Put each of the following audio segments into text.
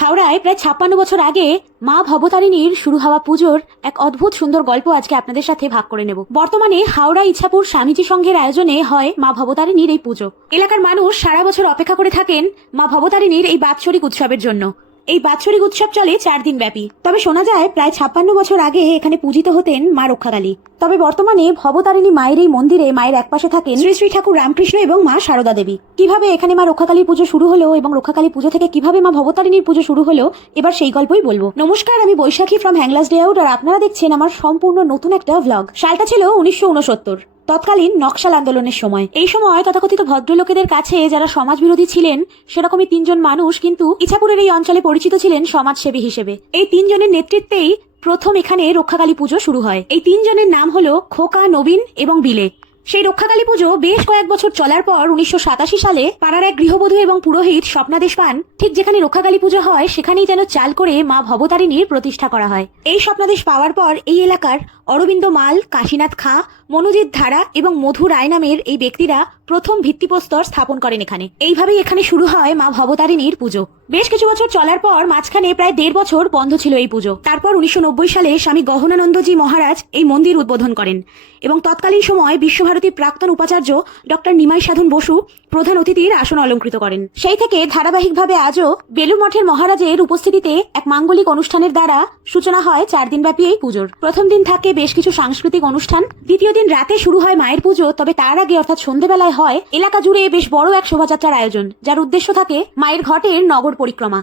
হাওড়ায় প্রায় 56 বছর আগে মা ভবতারিণীর শুরু হওয়া পুজোর এক অদ্ভুত সুন্দর গল্প আজকে আপনাদের সাথে ভাগ করে নেব। বর্তমানে হাওড়া ইছাপুর স্বামীজি সংঘের আয়োজনে হয় মা ভবতারিণীর এই পুজো। এলাকার মানুষ সারা বছর অপেক্ষা করে থাকেন মা ভবতারিণীর এই বাৎসরিক উৎসবের জন্য। এই বাৎসরিক উৎসব চলে 4 দিন ব্যাপী। তবে শোনা যায় প্রায় 56 বছর আগে এখানে পূজিত হতেন মা রক্ষাকালী। তবে বর্তমানে ভবতারিণী মায়ের এই মন্দিরে মায়ের একপাশে থাকেন শ্রী শ্রী ঠাকুর রামকৃষ্ণ এবং মা সারদা দেবী। কিভাবে এখানে মা রক্ষাকালীর পুজো শুরু হলো এবং রক্ষাকালী পুজো থেকে কিভাবে মা ভবতারিণীর পুজো শুরু হলো, এবার সেই গল্পই বলবো। নমস্কার, আমি বৈশাখী ফ্রম হ্যাংলাস ডে আউট, আর আপনারা দেখছেন আমার সম্পূর্ণ নতুন একটা ভ্লগ। সালটা ছিল 1969, তৎকালীন নকশাল আন্দোলনের সময়। এই সময় তথাকথিত ভদ্রলোকেদের কাছে যারা সমাজ বিরোধী ছিলেন সেরকমই 3 জন মানুষ কিন্তু ইছাপুরের এই অঞ্চলে পরিচিত ছিলেন সমাজসেবী হিসেবে। এই 3 জনের নেতৃত্বেই প্রথম এখানে রক্ষাকালী পুজো শুরু হয়। এই 3 জনের নাম হলো খোকা, নবীন এবং বিলে। সেই রক্ষাকালী পুজো বেশ কয়েক বছর চলার পর 1987 সালে পাড়ার এক গৃহবধূ এবং পুরোহিত স্বপ্নাদেশ পান ঠিক যেখানে রক্ষাকালী পুজো হয় সেখানেই যেন চাল করে মা ভবতারিণীর প্রতিষ্ঠা করা হয়। এই স্বপ্নাদেশ পাওয়ার পর এই এলাকার অরবিন্দ মাল, কাশীনাথ খাঁ, মনোজিৎ ধারা এবং মধু রায় নামের এই ব্যক্তিরা প্রথম ভিত্তিপ্রস্তর স্থাপন করেন এখানে। এইভাবেই এখানে শুরু হয় মা ভবতারিণীর পুজো। বেশ কিছু বছর চলার পর মাঝখানে প্রায় 1.5 বছর বন্ধ ছিল এই পুজো। তারপর 1990 সালে স্বামী গহনানন্দজি মহারাজ এই মন্দির উদ্বোধন করেন এবং তৎকালীন সময় বিশ্বভারতীর প্রাক্তন উপাচার্য ডক্টর নিমাই সাধন বসু প্রধান অতিথির আসন অলঙ্কৃত করেন। সেই থেকে ধারাবাহিকভাবে আজও বেলুর মঠের মহারাজের উপস্থিতিতে এক মাঙ্গলিক অনুষ্ঠানের দ্বারা সূচনা হয় 4 দিন ব্যাপী এই পুজোর। প্রথম দিন থাকে বেশ কিছু সাংস্কৃতিক অনুষ্ঠান, দ্বিতীয় দিন রাতে শুরু হয় মায়ের পুজো। তবে তার আগে অর্থাৎ সন্ধ্যেবেলায় হয় এলাকা জুড়ে বেশ বড় এক শোভাযাত্রার আয়োজন, যার উদ্দেশ্য থাকে মায়ের ঘটের নগর পরিক্রমা।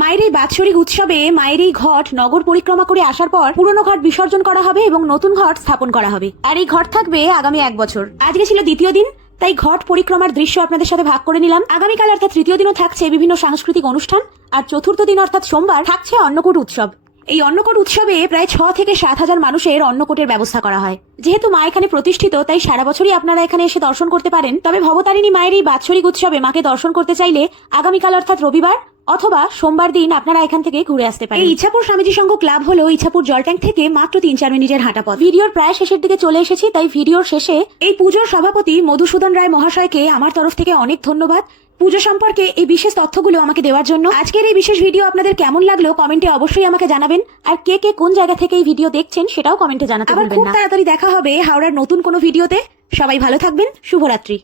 মায়ের এই বাৎসরিক উৎসবে মায়ের এই ঘট নগর পরিক্রমা করে আসার পর পুরনো ঘট বিসর্জন করা হবে এবং নতুন ঘট স্থাপন করা হবে। আর এই ঘট থাকবে আগামী 1 বছর। আজকে ছিল দ্বিতীয় দিন, তাই ঘট পরিক্রমার দৃশ্য আপনাদের সাথে ভাগ করে নিলাম। আগামীকাল অর্থাৎ তৃতীয় দিনও থাকছে বিভিন্ন সাংস্কৃতিক অনুষ্ঠান, আর চতুর্থ দিন অর্থাৎ সোমবার থাকছে অন্নকূট উৎসব। এই অন্নকূট উৎসবে প্রায় 6 থেকে 7 হাজার মানুষের অন্নকূটের ব্যবস্থা করা হয়। যেহেতু মা এখানে প্রতিষ্ঠিত তাই সারা বছরই আপনারা এখানে এসে দর্শন করতে পারেন। তবে ভবতারিণী মায়ের এই বাৎসরিক উৎসবে মাকে দর্শন করতে চাইলে আগামীকাল অর্থাৎ রবিবার অথবা সোমবার দিন আপনারা এখান থেকে ঘুরে আসতে পারেন। এই ইছাপুর স্বামীজি সংঘ ক্লাব হলো ইছাপুর জল ট্যাঙ্ক থেকে মাত্র 3-4 মিনিটের হাঁটা পথ। ভিডিওর প্রায় শেষের দিকে চলে এসেছি, তাই ভিডিওর শেষে এই পুজোর সভাপতি মধুসূদন রায় মহাশয়কে আমার তরফ থেকে অনেক ধন্যবাদ পুজো সম্পর্কে এই বিশেষ তথ্যগুলো আমাকে দেওয়ার জন্য। আজকের এই বিশেষ ভিডিও আপনাদের কেমন লাগলো কমেন্টে অবশ্যই আমাকে জানাবেন, আর কে কে কোন জায়গা থেকে এই ভিডিও দেখছেন সেটাও কমেন্টে জানাতে ভুলবেন না। আবার খুব তাড়াতাড়ি দেখা হবে হাওড়ার নতুন কোনো ভিডিওতে। সবাই ভালো থাকবেন, শুভরাত্রি।